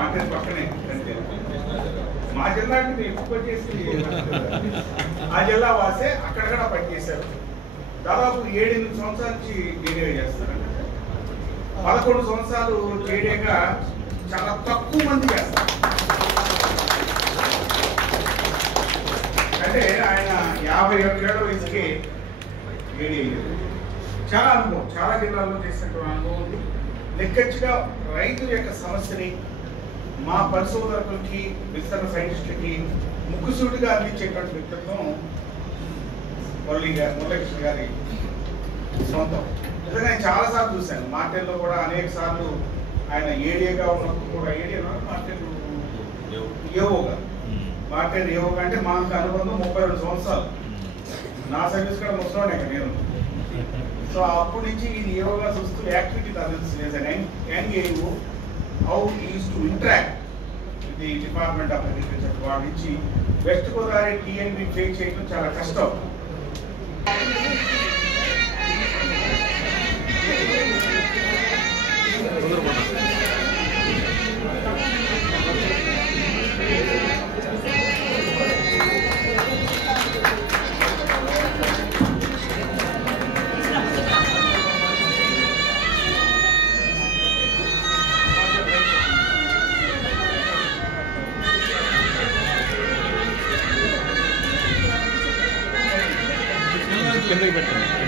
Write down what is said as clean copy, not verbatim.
Market పక్కనే మా జిల్లాకి ఎక్కువ చేసి ఆ జిల్లా వాసే అక్కడక్కడ పనిచేశారు. దాదాపు 7-8 సంవత్సరాల నుంచి జేడీగా చేస్తారండి. 11 సంవత్సరాలు జేడీగా చాలా తక్కువ మంది చేస్తారు. అంటే ఆయన 51 ఏళ్ల వయసుకి జేడీ చాలా అనుభవం, చాలా జిల్లాల్లో చేసినటువంటి అనుభవం ఉంది. లెక్కచ్చుగా రైతుల యొక్క సమస్యని మా పరిశోధకులకి, విస్తరణ సైంటిస్టులకి ముక్కుసూటిగా అందించేటువంటి వ్యక్తిత్వం మురళీకృష్ణ గారి సొంతం. నిజంగా నేను చాలాసార్లు చూశాను. మార్కెట్లో కూడా అనేక సార్లు ఆయన ఏడియాగా ఉన్నప్పుడు కూడా ఏవోగా మార్కెట్ ఏవోగా అంటే మాకు అనుబంధం 32 సంవత్సరాలు. నా సర్వీస్ కూడా ముసలోనే నేను. సో అప్పటి నుంచి ఇది ఏవోగా చూస్తూ యాక్టివిటీ యంగ్ ఏవో how is to interact with the department of agriculture. వాడి నుంచి వెస్ట్ గోదావరి టీఎన్బి ఫేస్ చేయడం చాలా కష్టం. కిందకి పెట్టండి.